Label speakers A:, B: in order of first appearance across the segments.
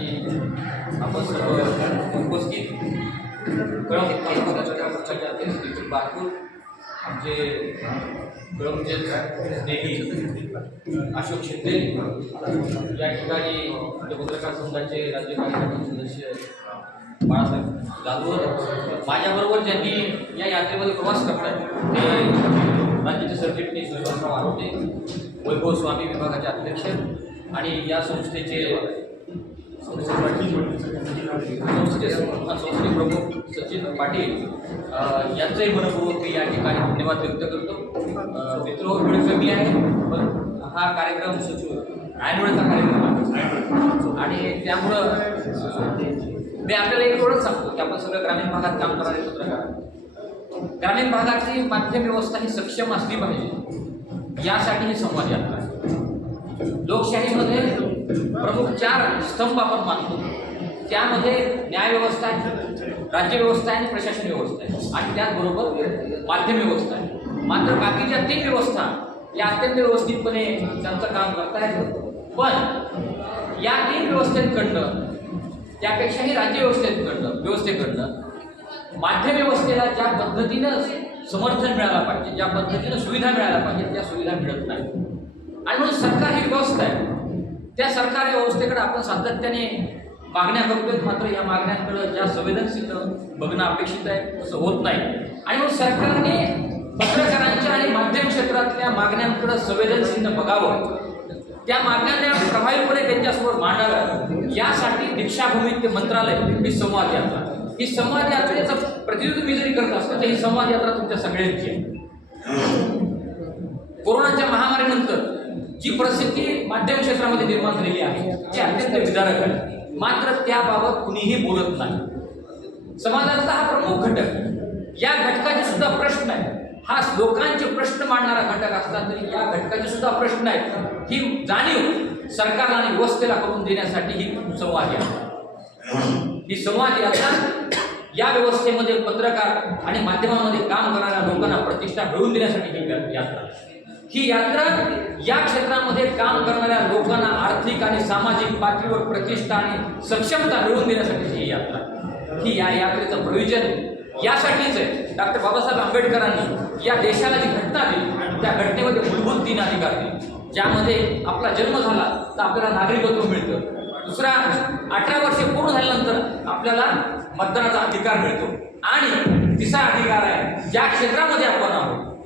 A: आपण सर्व उपस्थित कळम तालुका पक्षाचे अध्यक्ष दीपक आमचे कळमचे नेते अशोक शिंदे या ठिकाणी पत्रकार संघाचे राज्य कार्यकारी सदस्य बाळासाहेब जाधव माझ्याबरोबर ज्यांनी या यात्रेमध्ये प्रवास करतात ते राज्याचे सरचिटणीस विभागराव आरोटे वैभव स्वामी विभागाचे अध्यक्ष आणि या संस्थेचे संस्थेचे संस्थेचे प्रमुख सचिन पाटील यांचंही मनपूर्वक मी या ठिकाणी धन्यवाद व्यक्त करतो. मित्र वेळ कमी आहे पण हा कार्यक्रम ॲन्युअलचा कार्यक्रम आहे. आणि त्यामुळं मी आपल्याला एक एवढंच सांगतो की आपण सगळं ग्रामीण भागात काम करणारे पत्रकार ग्रामीण भागाची माध्यम व्यवस्था ही सक्षम असली पाहिजे. यासाठी ही संवाद यात्रा आहे. चार स्तंभ आपण मानतो. त्यामध्ये न्यायव्यवस्था आहे राज्यव्यवस्था आहे आणि प्रशासन व्यवस्था आहे. आणि त्याचबरोबर माध्यम व्यवस्था आहे. मात्र बाकीच्या तीन व्यवस्था या अत्यंत व्यवस्थितपणे त्यांचं काम करता येतं. पण या तीन व्यवस्थेकडनं त्यापेक्षाही राज्यव्यवस्थेकडनं व्यवस्थेकडनं माध्यम व्यवस्थेला ज्या पद्धतीनं समर्थन मिळायला पाहिजे ज्या पद्धतीनं सुविधा मिळायला पाहिजे त्या सुविधा मिळत नाही. आणि म्हणून सरकार ही व्यवस्था आहे. त्या सरकारी व्यवस्थेकडे आपण सातत्याने मागण्या करतोय मात्र या मागण्यांकडे ज्या संवेदनशील बघणं अपेक्षित आहे तसं होत नाही. आणि मग सरकारने पत्रकारांच्या आणि माध्यम क्षेत्रातल्या मागण्यांकडे संवेदनशील बघावं. त्या मागण्यांना प्रभावीपणे त्यांच्यासमोर मांडाव्या यासाठी दीक्षाभूमी ते मंत्रालय ही संवाद यात्रा. ही संवाद यात्रेचं प्रतिनिधित्व मी जरी करत असतो तर ही संवाद यात्रा तुमच्या सगळ्यांची आहे. कोरोनाच्या महामारीनंतर जी परिस्थिती माध्यम क्षेत्रामध्ये निर्माण झालेली आहे ती अत्यंत विदारक आहे. मात्र त्याबाबत कुणीही बोलत नाही. समाजातला हा प्रमुख घटक या घटकाचे सुद्धा प्रश्न आहे हा लोकांचे प्रश्न मांडणारा घटक असला तरी या घटकाचे सुद्धा प्रश्न आहेत. ही जाणीव सरकारला आणि व्यवस्थेला करून देण्यासाठी ही संवाद आहे. ही संवाद यात्रा या व्यवस्थेमध्ये पत्रकार आणि माध्यमांमध्ये काम करणाऱ्या लोकांना प्रतिष्ठा मिळवून देण्यासाठी ही यात्रा ही यात्रा या क्षेत्रामध्ये काम करणाऱ्या लोकांना आर्थिक आणि सामाजिक पातळीवर प्रतिष्ठा आणि सक्षमता मिळवून देण्यासाठी ही यात्रा. ही या यात्रेचं प्रयोजन यासाठीच आहे. डॉक्टर बाबासाहेब आंबेडकरांनी या देशाला जी घटना दिली त्या घटनेमध्ये मूलभूत तीन अधिकार दिले. ज्यामध्ये आपला जन्म झाला तर आपल्याला नागरिकत्व मिळतं. दुसरा अठरा वर्षे पूर्ण झाल्यानंतर आपल्याला मतदानाचा अधिकार मिळतो. आणि तिसरा अधिकार आहे ज्या क्षेत्रामध्ये आपण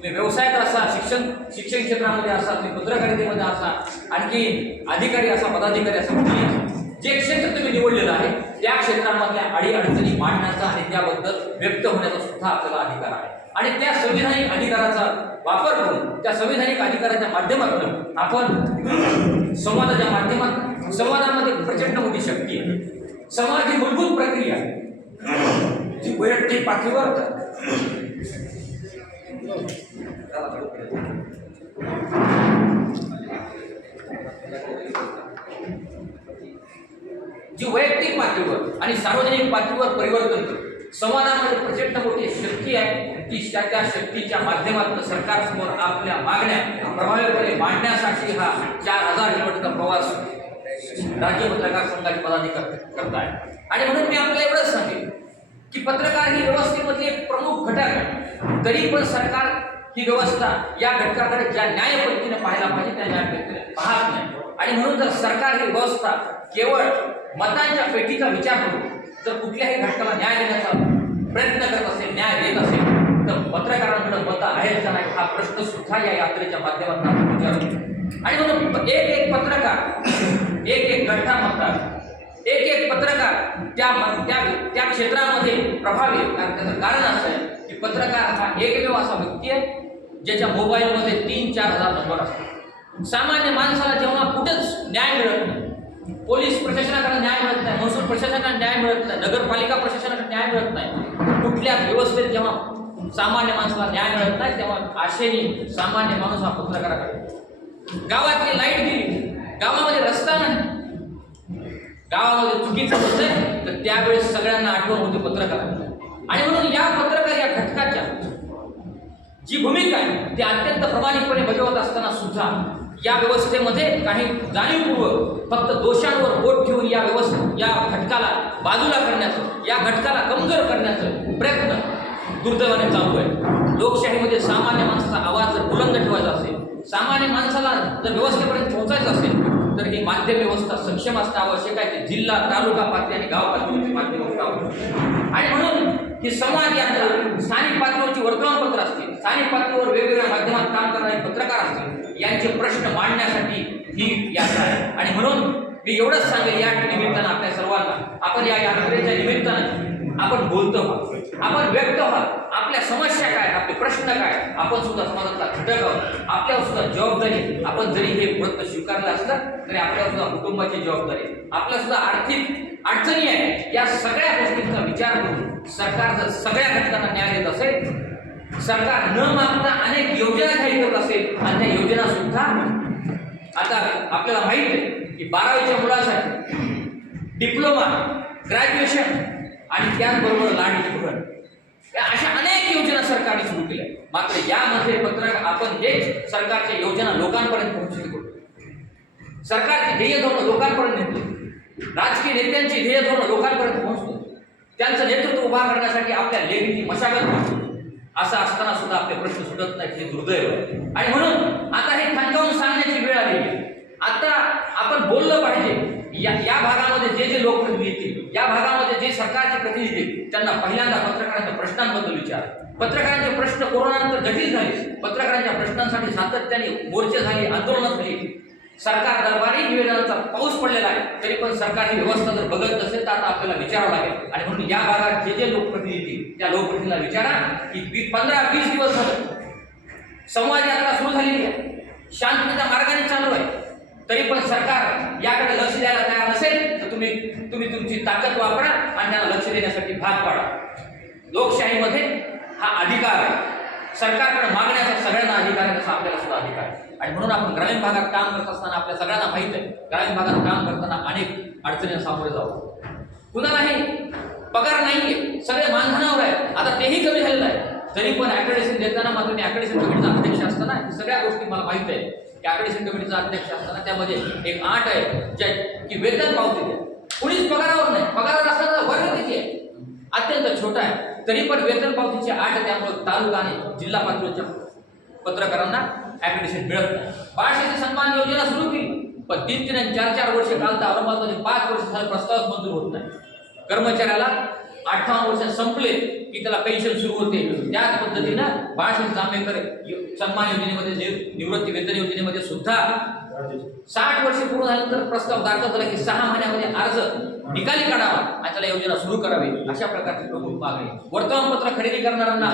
A: तुम्ही व्यवसायात असा शिक्षण शिक्षण क्षेत्रामध्ये असा तुम्ही पत्रकारितेमध्ये असा आणखी अधिकारी असा पदाधिकारी असा कुठेही जे क्षेत्र तुम्ही निवडलेलं आहे त्या क्षेत्रामधल्या अडीअडचणी मांडण्याचा आणि त्याबद्दल व्यक्त होण्याचा सुद्धा आपल्याला अधिकार आहे. आणि त्या संविधानिक अधिकाराचा वापर करून त्या संविधानिक अधिकाराच्या माध्यमातून आपण संवादाच्या माध्यमात संवादामध्ये प्रचंड मोठी शक्ती आहे. संवाद ही मूलभूत प्रक्रिया आहे. जी वैयक्तिक पातळीवर जी वैयक्तिक पातळीवर आणि सार्वजनिक पातळीवर परिवर्तन समाजामध्ये संवादामध्ये प्रचंड मोठी शक्ती आहे. ती त्या त्या शक्तीच्या माध्यमातून सरकारसमोर आपल्या मागण्या प्रभावीपणे मांडण्यासाठी हा चार हजार किलोमीटरचा प्रवास राज्य पत्रकार संघाचे पदाधिकारी करताय. आणि म्हणून मी आपल्याला एवढंच सांगेन की पत्रकार ही व्यवस्थेमधली एक प्रमुख घटक आहे. तरी पण सरकार ही व्यवस्था या घटकाकडे ज्या न्याय पद्धतीने पाहायला पाहिजे त्या न्याय पद्धतीने पाहत नाही. आणि म्हणून जर सरकार ही व्यवस्था केवळ मतांच्या पेटीचा विचार करून जर कुठल्याही घटकाला न्याय देण्याचा प्रयत्न करत असेल न्याय देत असेल तर पत्रकारांकडे मतं आहेत का नाही हा प्रश्न सुद्धा या यात्रेच्या माध्यमातून आपण विचारतो आणि म्हणून एक एक पत्रकार एक एक घटना म्हणतात एक एक पत्रकार त्या त्या त्या क्षेत्रामध्ये प्रभावी कारण त्याचं कारण असं आहे की पत्रकार हा एकमेव असा व्यक्ती आहे ज्याच्या मोबाईलमध्ये तीन चार हजार नंबर असतात सामान्य माणसाला जेव्हा कुठंच न्याय मिळत नाही पोलीस प्रशासनाकडे न्याय मिळत नाही महसूल प्रशासनाला न्याय मिळत नाही नगरपालिका प्रशासनाकडे न्याय मिळत नाही कुठल्या व्यवस्थेत जेव्हा सामान्य माणसाला न्याय मिळत नाही तेव्हा आशेने सामान्य माणूस हा पत्रकाराकडे गावातली लाइट गेली गावामध्ये रस्ता नाही. गावामध्ये चुकीचं होतंय तर त्यावेळेस सगळ्यांना आठवण होते पत्रकार आणि म्हणून या पत्रकार या घटकाच्या जी भूमिका आहे ती अत्यंत प्रमाणिकपणे बजावत असताना सुद्धा या व्यवस्थेमध्ये काही जाणीवपूर्वक फक्त दोषांवर बोट ठेवून या व्यवस्था या घटकाला बाजूला करण्याचं या घटकाला कमजोर करण्याचं प्रयत्न दुर्दैवाने चालू आहे. लोकशाहीमध्ये सामान्य माणसाचा आवाज जर बुलंद ठेवायचा असेल सामान्य माणसाला जर व्यवस्थेपर्यंत पोहोचायचं असेल तर ही माध्यम व्यवस्था सक्षम असणं आवश्यक आहे. ते जिल्हा तालुका पातळी आणि गाव पातळीवरची माध्यम व्यवस्था आवश्यक आणि म्हणून ही समाज यात्रा स्थानिक पातळीवरची वर्तमान स्थानिक पातळीवर वेगवेगळ्या माध्यमात काम करणारे पत्रकार असतील यांचे प्रश्न मांडण्यासाठी ही यात्रा आहे. आणि म्हणून मी एवढंच सांगेल या निमित्तानं आपल्या सर्वांना आपण या यात्रेच्या निमित्तानं आपण बोलतो आहोत. आपण व्यक्त आहोत. आपल्या समस्या काय आपले प्रश्न काय आपण सुद्धा समाजातला घटक आहोत. आपल्यावर सुद्धा जबाबदारी आपण जरी हे व्रत स्वीकारलं असलं तरी आपल्यावर सुद्धा कुटुंबाची जबाबदारी आपल्या सुद्धा आर्थिक अडचणी आहे या सगळ्या गोष्टींचा विचार करून सरकार जर सगळ्या घटकांना न्याय देत असेल सरकार न मागता अनेक योजना जाहीर करत असेल आणि त्या योजना सुद्धा आता आपल्याला माहीत आहे की बारावीच्या मुलासाठी डिप्लोमा ग्रॅज्युएशन आणि त्याचबरोबर लाडकी धोरण या अशा अनेक योजना सरकारने सुरू केल्या. मात्र यामध्ये पत्रक आपण हेच सरकारच्या योजना लोकांपर्यंत पोहोचवली करतो सरकारचे ध्येय धोरण लोकांपर्यंत नेतो. राजकीय नेत्यांची ध्येय धोरण लोकांपर्यंत पोहोचतो. त्यांचं नेतृत्व उभा करण्यासाठी आपल्या लेखीची मशागत होतो असं असताना सुद्धा आपले प्रश्न सुटत नाहीत हे दुर्दैव आहे. आणि म्हणून आता हे थंडावून सांगण्याची वेळ आली. आता आपण बोललं पाहिजे या या भागामध्ये जे जे लोकप्रतिनिधी येतील या भागामध्ये जे सरकारचे प्रतिनिधी त्यांना पहिल्यांदा पत्रकारांच्या प्रश्नांबद्दल विचार. पत्रकारांचे प्रश्न कोरोनानंतर जटिल झाले. पत्रकारांच्या प्रश्नांसाठी सातत्याने मोर्चे झाले आंदोलनं झाली. सरकार दरबारी निवेदनाचा पाऊस पडलेला आहे. तरी पण सरकारची व्यवस्था जर बघत नसेल तर आता आपल्याला विचारावं लागेल. आणि म्हणून या भागात जे जे लोकप्रतिनिधी त्या लोकप्रतिनिधीला विचारा की पंधरा वीस दिवस झालं. संवाद यात्रा सुरू झालेली आहे. शांततेच्या मार्गाने चालू आहे. तरी पण सरकार याकडे लक्ष द्यायला तयार नसेल तर तुम्ही तुम्ही तुमची ताकद वापरा आणि त्यांना लक्ष देण्यासाठी भाग पाडा. लोकशाहीमध्ये हा अधिकार आहे. सरकारकडे मागण्याचा सगळ्यांना अधिकार आहे तसा आपल्याला सुद्धा अधिकार आहे. आणि म्हणून आपण ग्रामीण भागात काम करत असताना आपल्या सगळ्यांना माहीत आहे ग्रामीण भागात काम करताना अनेक अडचणींना सामोरे जावं नाही पगार नाहीये सगळे मानधनावर आहे आता तेही कमी झालेलं आहे. तरी पण ॲक्रेडिशन देताना मात्र मी ॲक्रेडिशन कमिटीचा अध्यक्ष असताना सगळ्या गोष्टी मला माहीत आहे. की ॲक्रेडिशन कमिटीचा अध्यक्ष असताना त्यामध्ये एक आठ आहे ज्या की वेतन पावती द्या कुणीच पगारावर नाही. पगारावर असताना वर्ग किती आहे? अत्यंत छोटा आहे. तरी पण वेतन पावतीची आठ त्यामुळे तालुका आणि जिल्हा पातळीच्या पत्रकारांना ॲप्लिकेशन मिळत नाही. बाळशाची सन्मान योजना सुरू केली. पण तीन तीन आणि चार चार वर्ष काल तर औरंगाबादमध्ये पाच वर्ष झालं प्रस्तावच मंजूर होत नाही. कर्मचाऱ्याला अठ्ठावन्न वर्ष संपले की त्याला पेन्शन सुरू होते. त्याच पद्धतीनं बाळासाहेब जांभेकर सन्मान योजनेमध्ये निवृत्ती वेतन योजनेमध्ये सुद्धा साठ वर्ष पूर्ण झाल्यानंतर प्रस्ताव दाखल झाला की सहा महिन्यामध्ये अर्ज निकाली काढावा. आणि त्याला योजना सुरू करावी अशा प्रकारची प्रमुख मागणी. वर्तमानपत्र खरेदी करणाऱ्यांना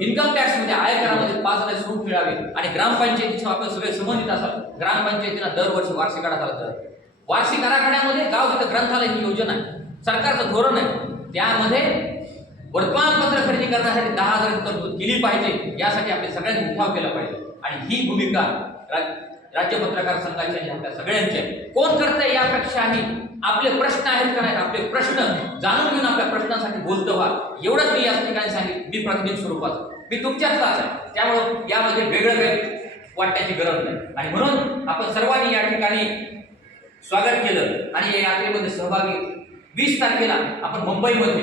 A: इन्कम टॅक्समध्ये आयकरामध्ये पाच हजार सूट मिळावी आणि ग्रामपंचायतीच्या आपण सगळे संबंधित असाल ग्रामपंचायतीला दरवर्षी वार्षिक आढावा तर. वार्षिक आराखड्यामध्ये गाव तिथं ग्रंथालय ही योजना आहे. सरकारचं धोरण आहे. त्यामध्ये वर्तमानपत्र खरेदी करण्यासाठी दहा हजार तरतूद केली पाहिजे यासाठी आपले सगळ्यांनी उठाव केला पाहिजे. आणि ही भूमिका राज्य पत्रकार संघाची आणि आपल्या सगळ्यांचे. आहे कोण करतंय यापेक्षाही आपले प्रश्न आहेत का नाही? आपले प्रश्न जाणून घेऊन आपल्या प्रश्नांसाठी बोलतो व्हा. एवढंच मी या ठिकाणी सांगेन. मी प्रतिनिधी स्वरूपात. मी तुमच्यातलाच आहे. त्यामुळं यामध्ये वेगळं काही वाटण्याची गरज नाही. आणि म्हणून आपण सर्वांनी या ठिकाणी स्वागत केलं. आणि या यात्रेमध्ये सहभागी. वीस तारखेला आपण मुंबईमध्ये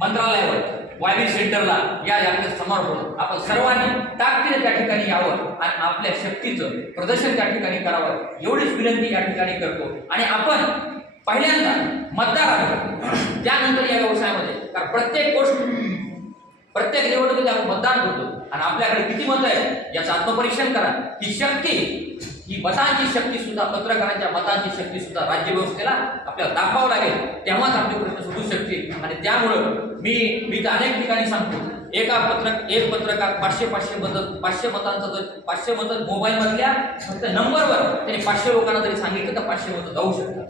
A: मंत्रालयावर वायबी सेंटरला या यात्रेत समर्पण आपण सर्वांनी ताकदीने त्या ठिकाणी यावं आणि आपल्या शक्तीचं प्रदर्शन त्या ठिकाणी करावं एवढीच विनंती या ठिकाणी करतो. आणि आपण पहिल्यांदा मतदार आहोत. त्यानंतर या व्यवसायामध्ये. कारण प्रत्येक गोष्ट प्रत्येक निवडणुकीत आपण मतदान करतो आणि आपल्याकडे किती मतं आहेत याचं आत्मपरीक्षण करा. ही शक्ती ही मतांची शक्ती सुद्धा पत्रकारांच्या मतांची शक्ती सुद्धा राज्य व्यवस्थेला आपल्याला दाखवावं लागेल. तेव्हाच आपले प्रश्न सुटू शकतील. आणि त्यामुळं मी मी तर अनेक ठिकाणी सांगतो एका पत्रक एक पत्रकार पाचशे पाचशे मतं पाचशे मतांचा जर पाचशे मतं मोबाईलमधल्या फक्त नंबरवर त्यांनी पाचशे लोकांना जरी सांगितलं तर पाचशे मतं जाऊ शकतात.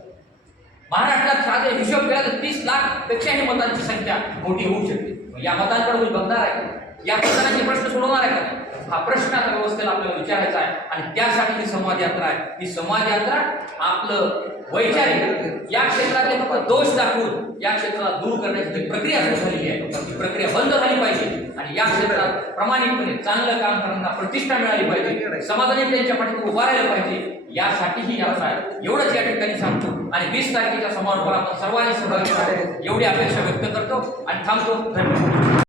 A: महाराष्ट्रात साधे हिशोब केला तर तीस लाखपेक्षाही मतांची संख्या मोठी होऊ शकते. या मतांकडे मी बघणार आहे. या मतदारांचे प्रश्न सोडवणार आहे का? हा प्रश्न आता व्यवस्थेला आपल्याला विचारायचा आहे. आणि त्यासाठी ही संवाद यात्रा आहे. ही संवाद यात्रा आपलं वैचारिक या क्षेत्रातले फक्त दोष दाखवून या क्षेत्राला दूर करण्याची जी प्रक्रिया सुरू झालेली आहे ती प्रक्रिया बंद झाली पाहिजे. आणि या क्षेत्रात प्रामाणिकपणे चांगलं काम करताना प्रतिष्ठा मिळाली पाहिजे. समाजाने त्यांच्या पाठीवर उभा राहिलं पाहिजे. यासाठी ही यात्रा आहे एवढंच या ठिकाणी सांगतो. आणि वीस तारखेच्या समारोपाला आपण सर्वांनी सहभागी एवढी अपेक्षा व्यक्त करतो. आणि थांबतो. धन्यवाद.